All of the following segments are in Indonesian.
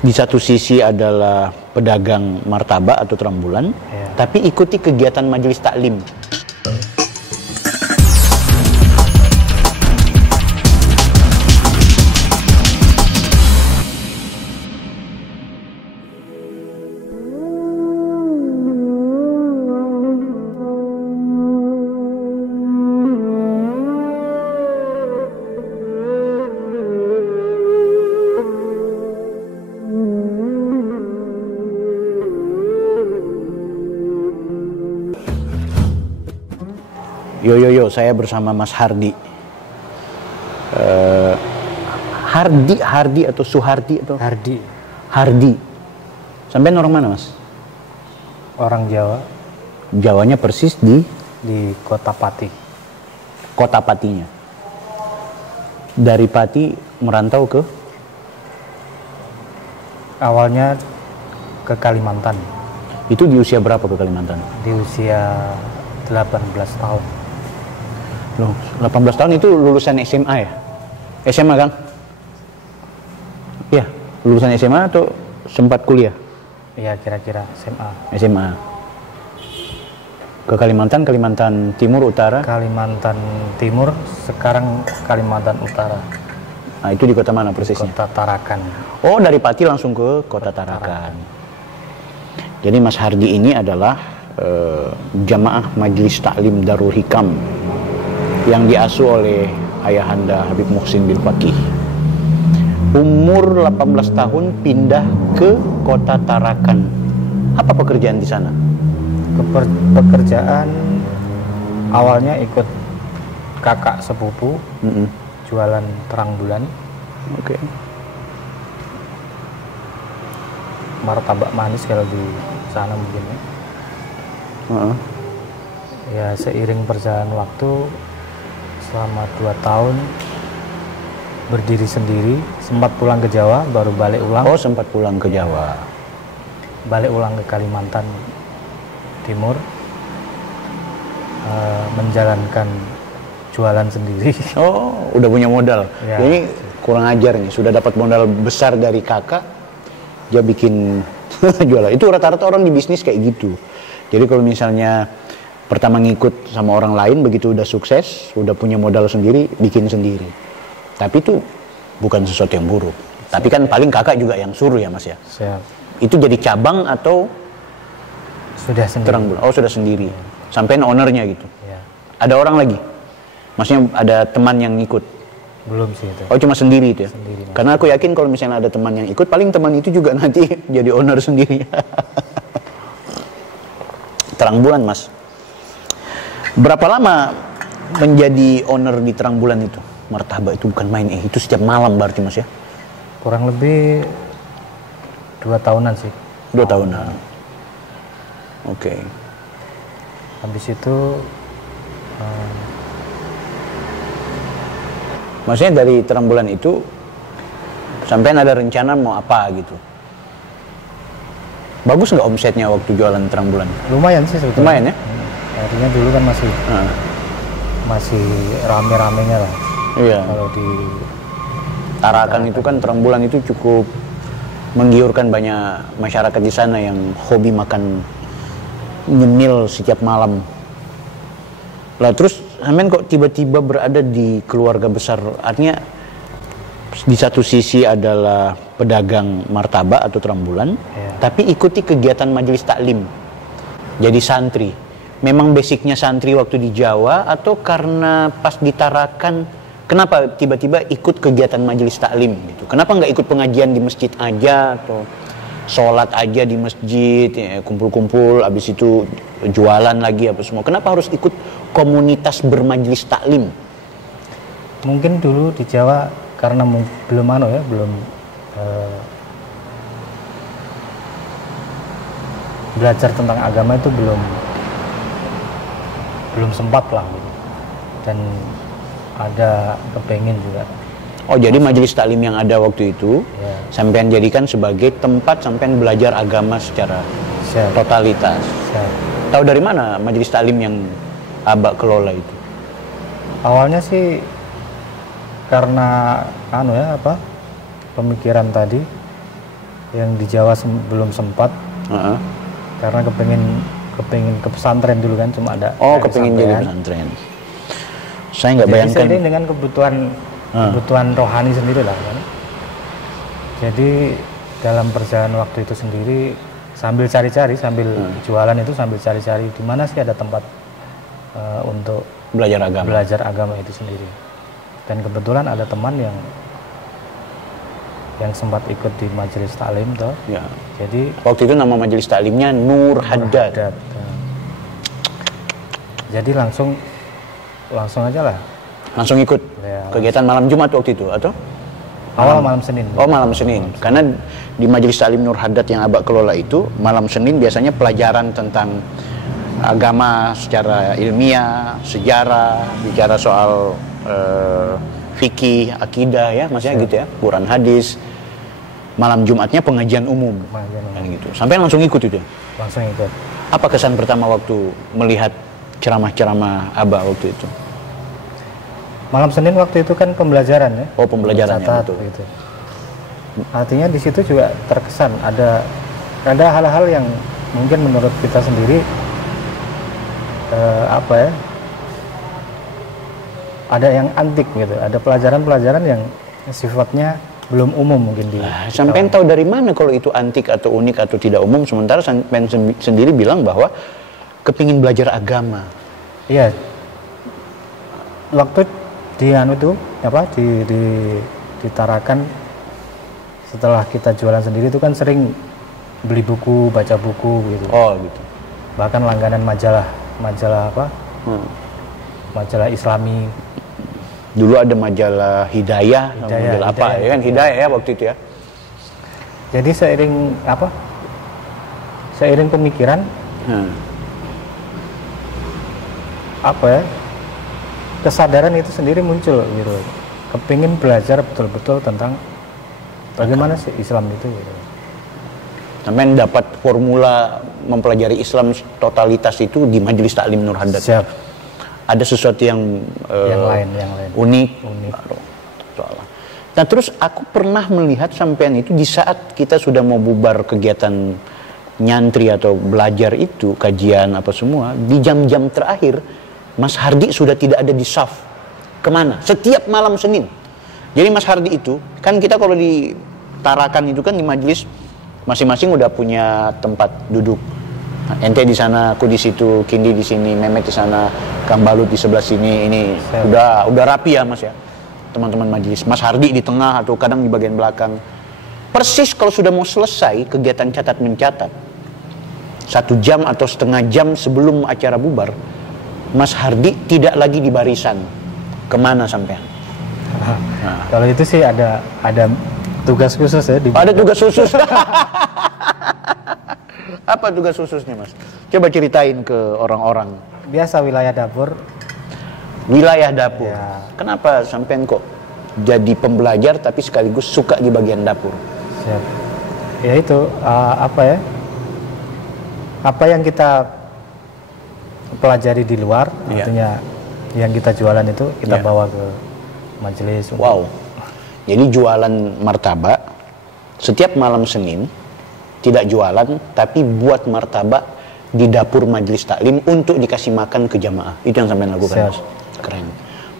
di satu sisi adalah pedagang martabak atau terambulan, tapi ikuti kegiatan majelis taklim. Yo, saya bersama Mas Hardi. Hardi atau Suhardi atau? Hardi. Sampean orang mana, Mas? Orang Jawa. Jawanya persis di Kota Pati. Kota Patinya. Dari Pati merantau ke? Awalnya ke Kalimantan. Itu di usia berapa ke Kalimantan? Di usia 18 tahun. Loh, 18 tahun itu lulusan SMA ya? SMA, Kang? Iya, lulusan SMA atau sempat kuliah? Iya, kira-kira SMA. SMA. Ke Kalimantan Timur, Utara? Kalimantan Timur, sekarang Kalimantan Utara. Nah, itu di kota mana persisnya? Kota Tarakan. Oh, dari Pati langsung ke kota Tarakan. Jadi Mas Hardi ini adalah jamaah Majelis Taklim Darul Hikam yang diasuh oleh ayahanda Habib Muhsin bin Faqih. Umur 18 tahun pindah ke kota Tarakan. Apa pekerjaan di sana? Pekerjaan awalnya ikut kakak sepupu, jualan terang bulan. Oke. Martabak manis kalau di sana mungkin ya. Ya, seiring perjalanan waktu selama 2 tahun berdiri sendiri, sempat pulang ke Jawa, baru balik ulang. Oh, sempat pulang ke Jawa. Balik ulang ke Kalimantan Timur, menjalankan jualan sendiri. Oh, udah punya modal. Ya. Ini kurang ajar nih, sudah dapat modal besar dari kakak, dia bikin jualan. Itu rata-rata orang di bisnis kayak gitu. Jadi kalau misalnya pertama ngikut sama orang lain, begitu udah sukses, udah punya modal sendiri, bikin sendiri. Tapi itu bukan sesuatu yang buruk. Tapi kan paling kakak juga yang suruh ya, Mas ya. Siap. Itu jadi cabang atau Sudah sendiri. terang bulan? Oh, sudah sendiri. Sampai ownernya gitu. Ya. Ada orang lagi? Maksudnya ada teman yang ngikut? Belum sih itu. Oh, cuma sendiri itu ya? Sendiri, Mas. Karena aku yakin kalau misalnya ada teman yang ikut, paling teman itu juga nanti jadi owner sendiri. Terang bulan, Mas. Berapa lama menjadi owner di terang bulan itu? Martabak itu bukan main, itu setiap malam berarti, Mas ya? Kurang lebih 2 tahunan sih. 2 tahunan. Oke. Habis itu Maksudnya dari terang bulan itu sampai ada rencana mau apa gitu? Bagus nggak omsetnya waktu jualan terang bulan? lumayan sih sebetulnya. Lumayan ya? Artinya dulu kan masih rame-ramenya lah. Iya. Kalau di Tarakan itu kan terang bulan itu cukup menggiurkan banyak masyarakat di sana yang hobi makan nyemil setiap malam. Lah terus sampean kok tiba-tiba berada di keluarga besar? Artinya di satu sisi adalah pedagang martabak atau terang bulan, tapi ikuti kegiatan majelis taklim. Jadi santri. Memang basicnya santri waktu di Jawa atau karena pas di Tarakan, kenapa tiba-tiba ikut kegiatan majelis taklim gitu? Kenapa nggak ikut pengajian di masjid aja atau sholat aja di masjid, ya, kumpul-kumpul, habis itu jualan lagi apa semua? Kenapa harus ikut komunitas bermajelis taklim? mungkin dulu di Jawa karena belum belajar tentang agama itu belum sempat lah gitu. Dan ada kepengen juga. Oh, jadi majelis taklim yang ada waktu itu sampean jadikan sebagai tempat sampean belajar agama secara totalitas. Tahu dari mana majelis taklim yang Abak kelola itu? Awalnya sih karena pemikiran tadi yang di Jawa belum sempat karena kepengin ke pesantren dulu kan, cuma ada kepengin jadi pesantren. Saya nggak bayangkan. Jadi dengan kebutuhan rohani sendiri lah kan. Jadi dalam perjalanan waktu itu sendiri sambil cari-cari, sambil jualan itu sambil cari-cari di mana sih ada tempat untuk belajar agama itu sendiri. Dan kebetulan ada teman yang sempat ikut di majelis taklim toh. Ya. Jadi waktu itu nama majelis taklimnya Nur Haddad. Jadi langsung aja lah. Langsung ikut kegiatan malam Jumat waktu itu atau? Awal malam Senin. Oh, malam Senin. Karena di majelis taklim Nur Haddad yang Abah kelola itu malam Senin biasanya pelajaran tentang agama secara ilmiah, sejarah, bicara soal fikih, akidah ya, maksudnya gitu ya, Quran hadis. Malam Jumatnya pengajian umum. Kan gitu. Sampai langsung ikut itu. Langsung ikut. Apa kesan pertama waktu melihat ceramah-ceramah Abah waktu itu? Malam Senin waktu itu kan pembelajaran ya. Oh, pembelajarannya betul. Gitu. Artinya di situ juga terkesan ada hal-hal yang mungkin menurut kita sendiri ada yang antik gitu, ada pelajaran-pelajaran yang sifatnya belum umum mungkin di. Sampean tahu dari mana kalau itu antik atau unik atau tidak umum, sementara sampean sendiri bilang bahwa kepingin belajar agama. Iya. Waktu ditarakan setelah kita jualan sendiri itu kan sering beli buku, baca buku gitu. Oh gitu. Bahkan langganan majalah majalah Islami. Dulu ada majalah Hidayah majalah apa ya kan, Hidayah ya waktu itu ya. Jadi seiring pemikiran kesadaran itu sendiri muncul gitu. Kepingin belajar betul-betul tentang bagaimana sih Islam itu gitu. Sampai dapat formula mempelajari Islam totalitas itu di majelis taklim Nur Haddad. Siap. Ada sesuatu yang lain. Unik. Nah terus aku pernah melihat sampean itu di saat kita sudah mau bubar kegiatan nyantri atau belajar itu, kajian apa semua, di jam-jam terakhir Mas Hardi sudah tidak ada di saf. Kemana? Setiap malam Senin. Jadi Mas Hardi itu, kan kita kalau di Tarakan itu kan di majelis masing-masing udah punya tempat duduk. Ente di sana, aku di situ, Kindi di sini, Mehmet di sana, Kang Balut di sebelah sini. Ini udah rapi ya Mas ya. Teman-teman majelis. Mas Hardi di tengah atau kadang di bagian belakang. Persis kalau sudah mau selesai kegiatan catat mencatat, 1 jam atau setengah jam sebelum acara bubar, Mas Hardi tidak lagi di barisan. Kemana sampean? Kalau itu sih ada tugas khusus ya. Ada tugas khusus. Apa tugas khususnya Mas? Coba ceritain ke orang-orang. Biasa wilayah dapur. Wilayah dapur. Ya. Kenapa sampean kok jadi pembelajar tapi sekaligus suka di bagian dapur? Siap. Ya itu apa yang kita pelajari di luar, artinya yang kita jualan itu kita bawa ke majelis. Wow. Jadi jualan martabak setiap malam Senin, tidak jualan tapi buat martabak di dapur majelis taklim untuk dikasih makan ke jamaah. Itu yang sampean lakukan. Keren.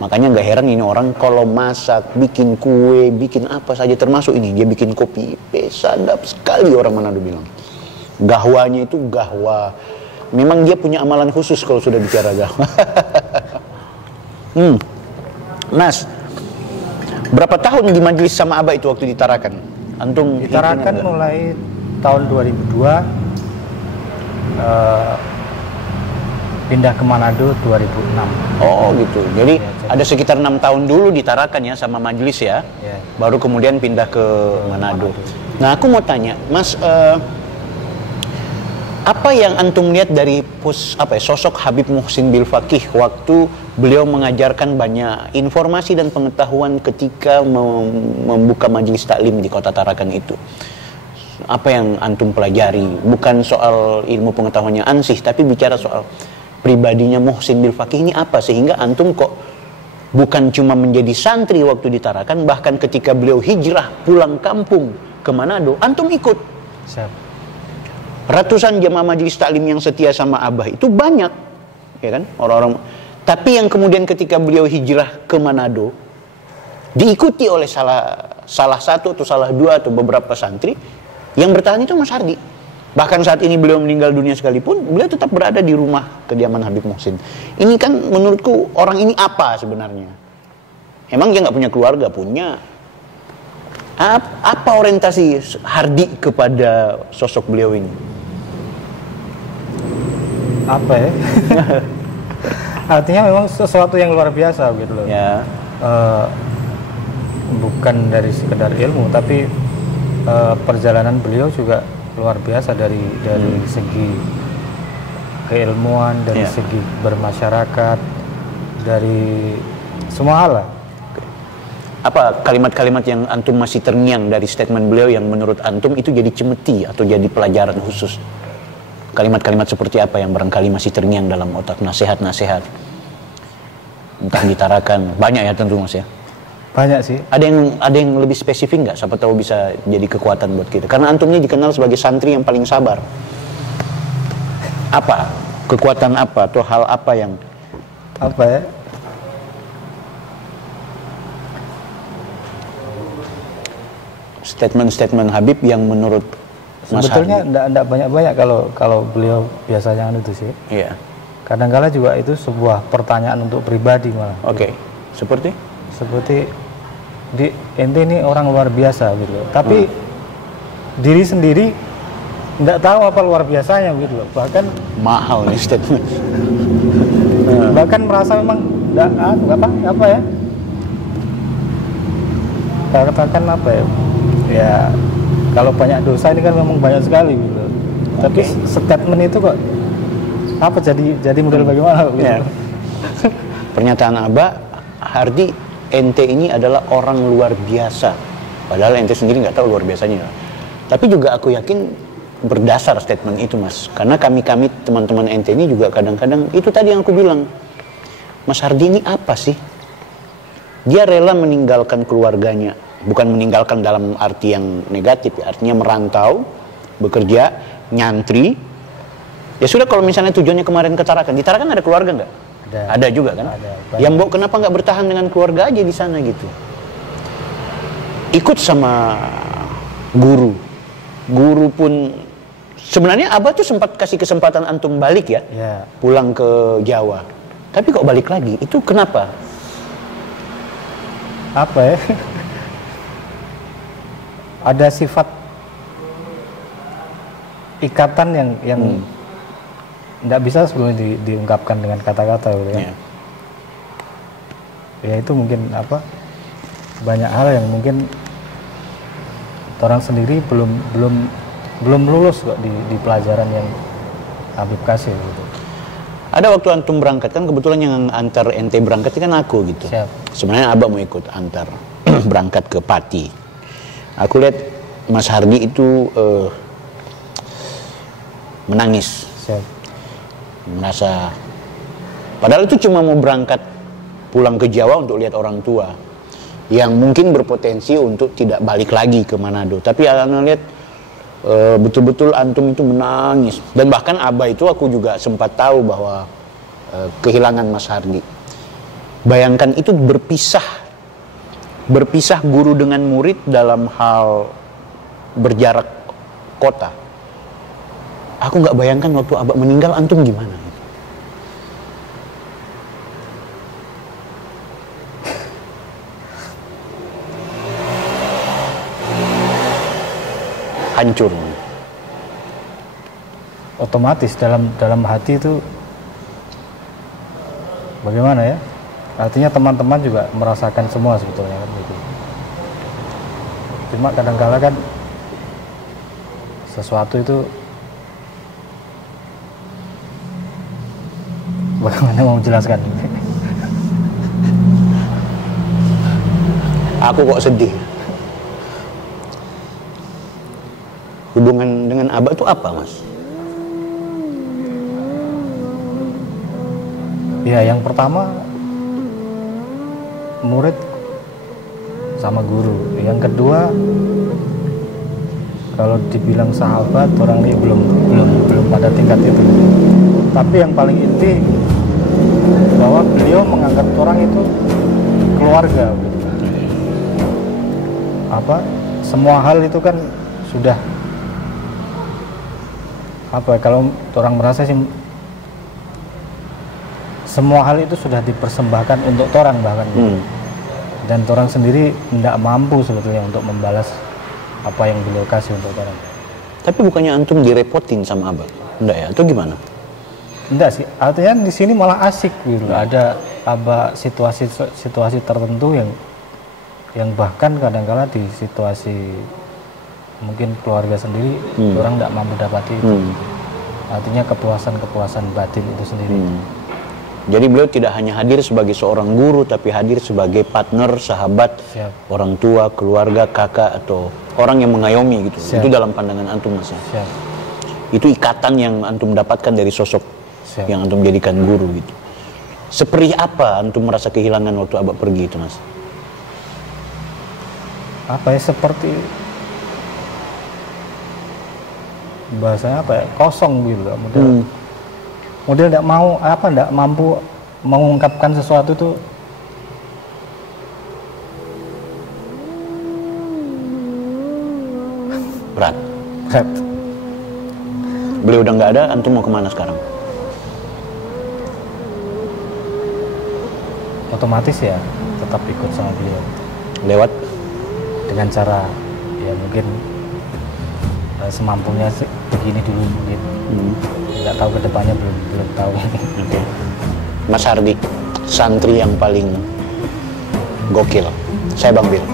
Makanya nggak heran ini orang kalau masak, bikin kue, bikin apa saja, termasuk ini dia bikin kopi, sadap sekali orang Manado bilang. Gahwanya itu gahwa. Memang dia punya amalan khusus kalau sudah bicara gahwa. Mas, berapa tahun di majelis sama Abah itu waktu di Tarakan? Antum di Tarakan mulai tahun 2002, pindah ke Manado 2006. Oh gitu. Jadi ada sekitar 6 tahun dulu di Tarakan ya sama majelis ya. Baru kemudian pindah ke Manado. Nah aku mau tanya, Mas, apa yang antum lihat dari sosok Habib Muhsin Bilfaqih waktu beliau mengajarkan banyak informasi dan pengetahuan ketika membuka majelis taklim di kota Tarakan itu? Apa yang antum pelajari? Bukan soal ilmu pengetahuannya ansih, tapi bicara soal pribadinya Muhsin Bilfaqih ini apa sehingga antum kok bukan cuma menjadi santri waktu di Tarakan, bahkan ketika beliau hijrah pulang kampung ke Manado, antum ikut. Siap. Ratusan jemaah majelis taklim yang setia sama Abah itu banyak, ya kan, orang-orang. Tapi yang kemudian ketika beliau hijrah ke Manado, diikuti oleh salah satu atau salah dua atau beberapa santri, yang bertahan itu Mas Hardi. Bahkan saat ini beliau meninggal dunia sekalipun, beliau tetap berada di rumah kediaman Habib Muhsin. Ini kan menurutku orang ini apa sebenarnya? Emang dia nggak punya keluarga? Punya. Apa orientasi Hardi kepada sosok beliau ini? Apa ya? Artinya memang sesuatu yang luar biasa gitu loh. Ya. Bukan dari sekedar ilmu, tapi perjalanan beliau juga luar biasa dari segi keilmuan, dari segi bermasyarakat, dari semua hal lah. Apa kalimat-kalimat yang antum masih terngiang dari statement beliau yang menurut antum itu jadi cemeti atau jadi pelajaran khusus? Kalimat-kalimat seperti apa yang barangkali masih terngiang dalam otak, nasihat-nasihat? Entah ditarakan, banyak ya tentu Mas ya. Banyak sih. Ada yang lebih spesifik nggak? Siapa tahu bisa jadi kekuatan buat kita. Karena antum ini dikenal sebagai santri yang paling sabar. Apa? Kekuatan apa atau hal apa yang apa ya? Statement-statement Habib yang menurut Mas sebetulnya Hardi enggak banyak-banyak kalau beliau biasanya itu sih. Iya. Kadang-kala juga itu sebuah pertanyaan untuk pribadi malah. Oke. Seperti ente ini orang luar biasa gitu loh. Tapi diri sendiri nggak tahu apa luar biasanya gitu loh. Bahkan mahal nih statement. Bahkan merasa memang apa ya? Katakan apa ya? Ya kalau banyak dosa ini kan memang banyak sekali gitu. Tapi statement itu kok apa jadi model bagaimana gitu. Ya. Pernyataan Abah, Hardi, ente ini adalah orang luar biasa. Padahal ente sendiri nggak tahu luar biasanya. Tapi juga aku yakin berdasar statement itu Mas. Karena kami teman-teman ente ini juga kadang-kadang itu tadi yang aku bilang. Mas Hardi ini apa sih? Dia rela meninggalkan keluarganya. Bukan meninggalkan dalam arti yang negatif ya. Artinya merantau, bekerja, nyantri. Ya sudah kalau misalnya tujuannya kemarin ke Tarakan. Di Tarakan ada keluarga nggak? Ada juga kan? Ada, yang Mbok kenapa nggak bertahan dengan keluarga aja di sana gitu? Ikut sama guru. Guru pun sebenarnya Abah tuh sempat kasih kesempatan antum balik ya, pulang ke Jawa. Tapi kok balik lagi? Itu kenapa? Apa ya? Ada sifat ikatan yang nggak bisa sebelumnya diungkapkan dengan kata-kata gitu ya. Ya itu mungkin banyak hal yang mungkin orang sendiri belum lulus kok di pelajaran yang Habib kasih gitu. Ada waktu antum berangkat kan kebetulan yang antar ente berangkat kan aku gitu. Siap. Sebenarnya Abah mau ikut antar berangkat ke Pati. Aku lihat Mas Hardi itu menangis. Siap. Merasa padahal itu cuma mau berangkat pulang ke Jawa untuk lihat orang tua yang mungkin berpotensi untuk tidak balik lagi ke Manado. Tapi Ana lihat betul-betul antum itu menangis. Dan bahkan Abah itu aku juga sempat tahu bahwa kehilangan Mas Hardi. Bayangkan itu berpisah guru dengan murid dalam hal berjarak kota. Aku nggak bayangkan waktu Abah meninggal antum gimana. Hancur. Otomatis dalam hati itu bagaimana ya? Artinya teman-teman juga merasakan semua sebetulnya kan gitu. Cuma kadang-kala kan sesuatu itu bagaimana mau menjelaskan? Aku kok sedih. Hubungan dengan Abah itu apa, Mas? Ya, yang pertama murid sama guru. Yang kedua kalau dibilang sahabat orang ini belum pada tingkat itu. Tapi yang paling inti bahwa beliau menganggap orang itu keluarga. Semua hal itu kan sudah kalau orang merasa sih semua hal itu sudah dipersembahkan untuk orang bahkan dan orang sendiri tidak mampu sebetulnya untuk membalas apa yang beliau kasih untuk orang. Tapi bukannya antum direpotin sama Abah? Enggak ya? Atau gimana? Enggak sih, artinya di sini malah asik gitu. Ada situasi tertentu yang bahkan kadang-kala di situasi mungkin keluarga sendiri orang tidak mampu dapati itu. Artinya kepuasan batin itu sendiri. Jadi beliau tidak hanya hadir sebagai seorang guru, tapi hadir sebagai partner, sahabat, orang tua, keluarga, kakak, atau orang yang mengayomi gitu. Itu dalam pandangan antum, Mas. Itu ikatan yang antum dapatkan dari sosok yang antum jadikan guru gitu. Seperti apa antum merasa kehilangan waktu Abah pergi itu, Mas? Seperti bahasanya kosong gitu loh. Model tidak mampu mengungkapkan sesuatu itu berat. Beliau udah nggak ada, antum mau kemana sekarang? Otomatis ya tetap ikut sama beliau. Lewat? Dengan cara ya mungkin semampunya begini dulu mungkin. Nggak tahu kedepannya belum tahu. Okay. Mas Hardi, santri yang paling gokil. Saya Bang Bil.